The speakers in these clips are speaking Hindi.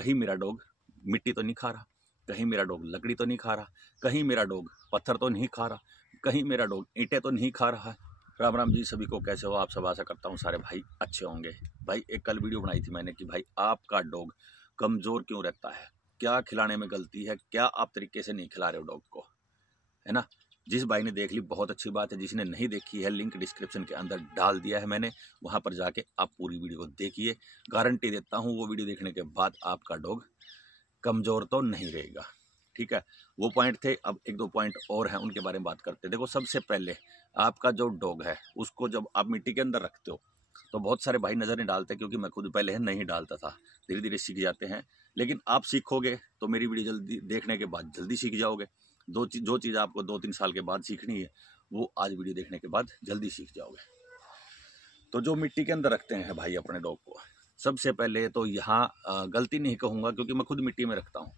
कहीं मेरा डॉग मिट्टी तो नहीं खा रहा, कहीं मेरा डॉग लकड़ी तो नहीं खा रहा, कहीं मेरा डॉग पत्थर तो नहीं खा रहा, कहीं मेरा डॉग ईंटें तो नहीं खा रहा है। राम राम जी सभी को, कैसे हो आप सब? आशा करता हूँ सारे भाई अच्छे होंगे। भाई एक कल वीडियो बनाई थी मैंने कि भाई आपका डॉग कमज़ोर क्यों रहता है, क्या खिलाने में गलती है, क्या आप तरीके से नहीं खिला रहे हो डॉग को, है ना। जिस भाई ने देख ली बहुत अच्छी बात है, जिसने नहीं देखी है लिंक डिस्क्रिप्शन के अंदर डाल दिया है मैंने, वहाँ पर जाके आप पूरी वीडियो को देखिए। गारंटी देता हूँ वो वीडियो देखने के बाद आपका डॉग कमज़ोर तो नहीं रहेगा। ठीक है, वो पॉइंट थे। अब एक दो पॉइंट और हैं, उनके बारे में बात करते हैं। देखो, सबसे पहले आपका जो डॉग है उसको जब आप मिट्टी के अंदर रखते हो तो बहुत सारे भाई नज़र नहीं डालते, क्योंकि मैं खुद पहले नहीं डालता था। धीरे धीरे सीख जाते हैं, लेकिन आप सीखोगे तो मेरी वीडियो जल्दी देखने के बाद जल्दी सीख जाओगे। जो चीज़ आपको 2-3 साल के बाद सीखनी है वो आज वीडियो देखने के बाद जल्दी सीख जाओगे। तो जो मिट्टी के अंदर रखते हैं भाई अपने डॉग को, सबसे पहले तो यहाँ गलती नहीं कहूँगा, क्योंकि मैं खुद मिट्टी में रखता हूँ।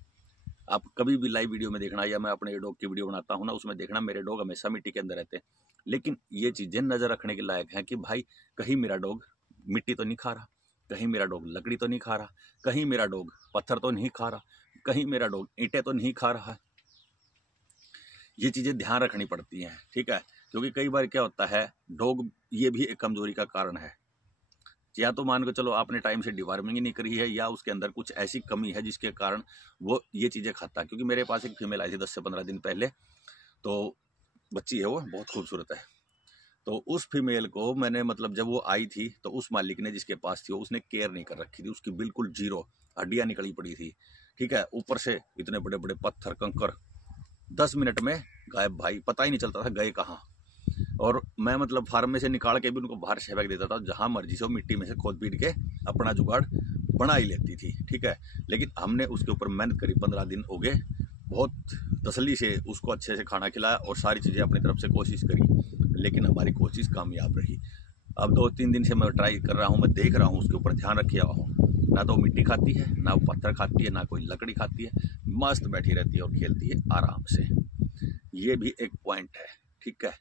आप कभी भी लाइव वीडियो में देखना या मैं अपने डॉग की वीडियो बनाता हूँ ना, उसमें देखना मेरे डॉग हमेशा मिट्टी के अंदर रहते हैं। लेकिन ये चीज़ें नज़र रखने के लायक हैं कि भाई कहीं मेरा डॉग मिट्टी तो नहीं खा रहा, कहीं मेरा डॉग लकड़ी तो नहीं खा रहा, कहीं मेरा डॉग पत्थर तो नहीं खा रहा, कहीं मेरा डॉग ईंटें तो नहीं खा रहा है। ये चीज़ें ध्यान रखनी पड़ती हैं, ठीक है। क्योंकि कई बार क्या होता है, डॉग ये भी एक कमज़ोरी का कारण है। या तो मान के चलो आपने टाइम से डिवॉर्मिंग ही नहीं करी है, या उसके अंदर कुछ ऐसी कमी है जिसके कारण वो ये चीज़ें खाता है। क्योंकि मेरे पास एक फीमेल आई थी 10 से 15 दिन पहले, तो बच्ची है, वो बहुत खूबसूरत है। तो उस फीमेल को मैंने मतलब जब वो आई थी तो उस मालिक ने जिसके पास थी उसने केयर नहीं कर रखी थी, उसकी बिल्कुल जीरो, हड्डियाँ निकली पड़ी थी। ठीक है, ऊपर से इतने बड़े बड़े पत्थर कंकर 10 मिनट में गायब भाई, पता ही नहीं चलता था गए कहाँ। और मैं मतलब फार्म में से निकाल के भी उनको बाहर से फेंक देता था, जहाँ मर्जी से वो मिट्टी में से खोद पीट के अपना जुगाड़ बना ही लेती थी। ठीक है, लेकिन हमने उसके ऊपर मेहनत करी, 15 दिन हो गए, बहुत तसल्ली से उसको अच्छे से खाना खिलाया और सारी चीज़ें अपनी तरफ से कोशिश करी, लेकिन हमारी कोशिश कामयाब रही। अब 2-3 दिन से मैं ट्राई कर रहा हूँ, मैं देख रहा हूँ, उसके ऊपर ध्यान रखे हुआ हूँ। ना तो मिट्टी खाती है, ना वो पत्थर खाती है, ना कोई लकड़ी खाती है, मस्त बैठी रहती है और खेलती है आराम से। ये भी एक पॉइंट है, ठीक है।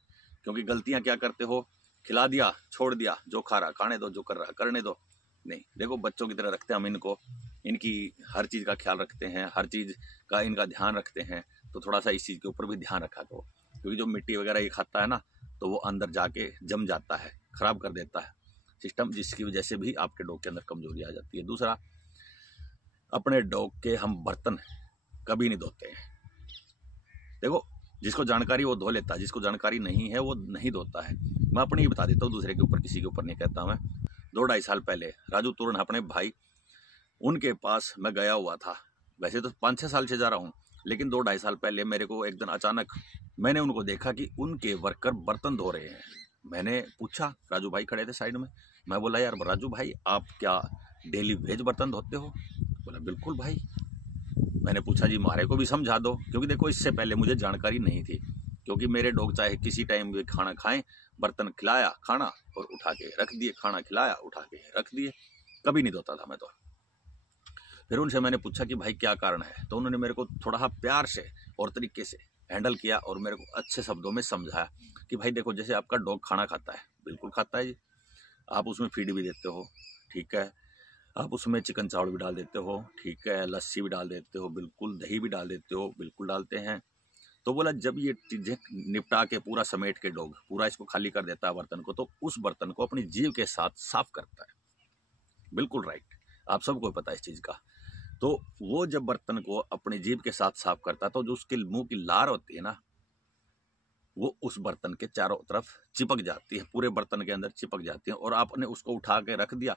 क्योंकि गलतियां क्या करते हो, खिला दिया छोड़ दिया, जो खा रहा खाने दो, जो कर रहा करने दो। नहीं, देखो बच्चों की तरह रखते हैं हम इनको, इनकी हर चीज़ का ख्याल रखते हैं, हर चीज़ का इनका ध्यान रखते हैं। तो थोड़ा सा इस चीज़ के ऊपर भी ध्यान रखा करो, क्योंकि जो मिट्टी वगैरह ये खाता है ना, तो वो अंदर जाके जम जाता है, खराब कर देता है सिस्टम, जिसकी वजह से भी आपके डॉग के अंदर कमजोरी आ जाती है। दूसरा, अपने डॉग के हम बर्तन कभी नहीं धोते हैं। देखो, जिसको जानकारी वो धो लेता है, जिसको जानकारी नहीं है वो नहीं धोता है। मैं अपनी ही बता देता हूँ, दूसरे के ऊपर किसी के ऊपर नहीं कहता मैं। 2-2.5 साल पहले राजू तुरन अपने भाई, उनके पास मैं गया हुआ था। वैसे तो 5-6 साल से जा रहा हूँ, लेकिन 2-2.5 साल पहले मेरे को एक दिन अचानक मैंने उनको देखा कि उनके वर्कर बर्तन धो रहे हैं। मैंने पूछा, राजू भाई खड़े थे साइड में, मैं बोला यार राजू भाई आप क्या डेली वेज बर्तन धोते हो? बोला बिल्कुल भाई। मैंने पूछा जी हमारे को भी समझा दो, क्योंकि देखो इससे पहले मुझे जानकारी नहीं थी। क्योंकि मेरे डॉग चाहे किसी टाइम भी खाना खाएं, बर्तन खिलाया खाना और उठा के रख दिए, खाना खिलाया उठा के रख दिए, कभी नहीं धोता था मैं तो। फिर उनसे मैंने पूछा कि भाई क्या कारण है, तो उन्होंने मेरे को थोड़ा प्यार से और तरीके से हैंडल किया और मेरे को अच्छे शब्दों में समझाया कि भाई देखो, जैसे आपका डॉग खाना खाता है, बिल्कुल खाता है जी, आप उसमें फीड भी देते हो, ठीक है, आप उसमें चिकन चावल भी डाल देते हो, ठीक है, लस्सी भी डाल देते हो, बिल्कुल, दही भी डाल देते हो, बिल्कुल डालते हैं। तो बोला जब ये चीज़ें निपटा के पूरा समेट के डॉग पूरा इसको खाली कर देता है बर्तन को, तो उस बर्तन को अपनी जीभ के साथ साफ करता है। बिल्कुल राइट, आप सबको पता है इस चीज़ का। तो वो जब बर्तन को अपनी जीभ के साथ साफ करता है, तो जो उसके मुंह की लार होती है ना, वो उस बर्तन के चारों तरफ चिपक जाती है, पूरे बर्तन के अंदर चिपक जाती है। और आपने उसको उठा के रख दिया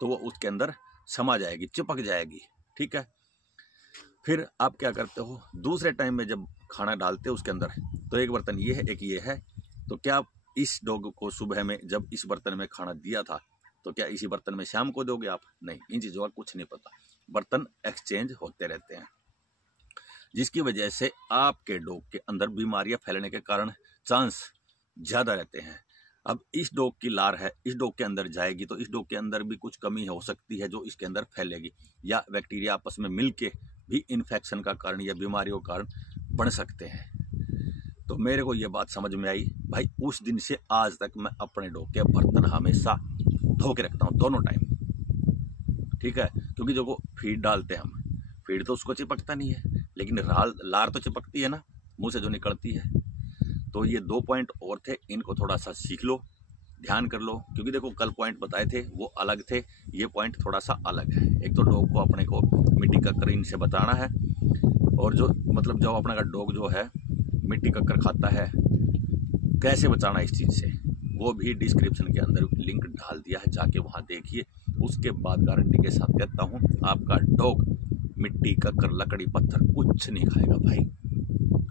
तो वो उसके अंदर समा जाएगी, चिपक जाएगी, ठीक है। फिर आप क्या करते हो, दूसरे टाइम में जब खाना डालते हो उसके अंदर, तो एक बर्तन ये है, एक ये है, तो क्या इस डॉग को सुबह में जब इस बर्तन में खाना दिया था, तो क्या इसी बर्तन में शाम को दोगे आप? नहीं, इन चीज़ों का कुछ नहीं पता। बर्तन एक्सचेंज होते रहते हैं, जिसकी वजह से आपके डॉग के अंदर बीमारियां फैलने के कारण चांस ज़्यादा रहते हैं। अब इस डॉग की लार है, इस डॉग के अंदर जाएगी, तो इस डॉग के अंदर भी कुछ कमी हो सकती है जो इसके अंदर फैलेगी, या बैक्टीरिया आपस में मिलके भी इन्फेक्शन का कारण या बीमारियों का कारण बन सकते हैं। तो मेरे को ये बात समझ में आई भाई, उस दिन से आज तक मैं अपने डॉग के बर्तन हमेशा धो के रखता हूँ, दोनों टाइम, ठीक है। क्योंकि जो फीड डालते हैं हम, पेड़ तो उसको चिपकता नहीं है, लेकिन लार तो चिपकती है ना, मुंह से जो निकलती है। तो ये 2 पॉइंट और थे, इनको थोड़ा सा सीख लो, ध्यान कर लो, क्योंकि देखो कल पॉइंट बताए थे वो अलग थे, ये पॉइंट थोड़ा सा अलग है। एक तो डॉग को अपने को मिट्टी कक्कर इनसे बताना है, और जो मतलब जब अपना का डॉग जो है मिट्टी कक्कर खाता है, कैसे बचाना इस चीज़ से, वो भी डिस्क्रिप्शन के अंदर लिंक डाल दिया है, जाके वहाँ देखिए। उसके बाद गारंटी के साथ कहता हूँ आपका डॉग मिट्टी कक्कर लकड़ी पत्थर कुछ नहीं खाएगा भाई।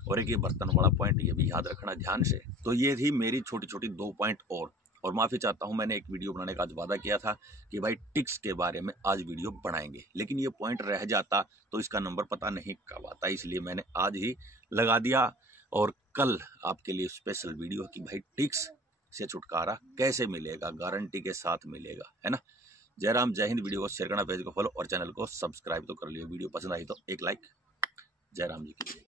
और एक ये बर्तन वाला पॉइंट ये भी याद रखना ध्यान से। तो ये थी मेरी छोटी छोटी 2 पॉइंट और माफ़ी चाहता हूँ, मैंने एक वीडियो बनाने का आज वादा किया था कि भाई टिक्स के बारे में आज वीडियो बनाएंगे, लेकिन ये पॉइंट रह जाता तो इसका नंबर पता नहीं कब आता, इसलिए मैंने आज ही लगा दिया। और कल आपके लिए स्पेशल वीडियो कि भाई टिक्स से छुटकारा कैसे मिलेगा, गारंटी के साथ मिलेगा, है ना। जय राम, जय हिंद। वीडियो को शेयर करना, पेज को फॉलो और चैनल को सब्सक्राइब तो कर लियो। वीडियो पसंद आई तो एक लाइक। जय राम जी की।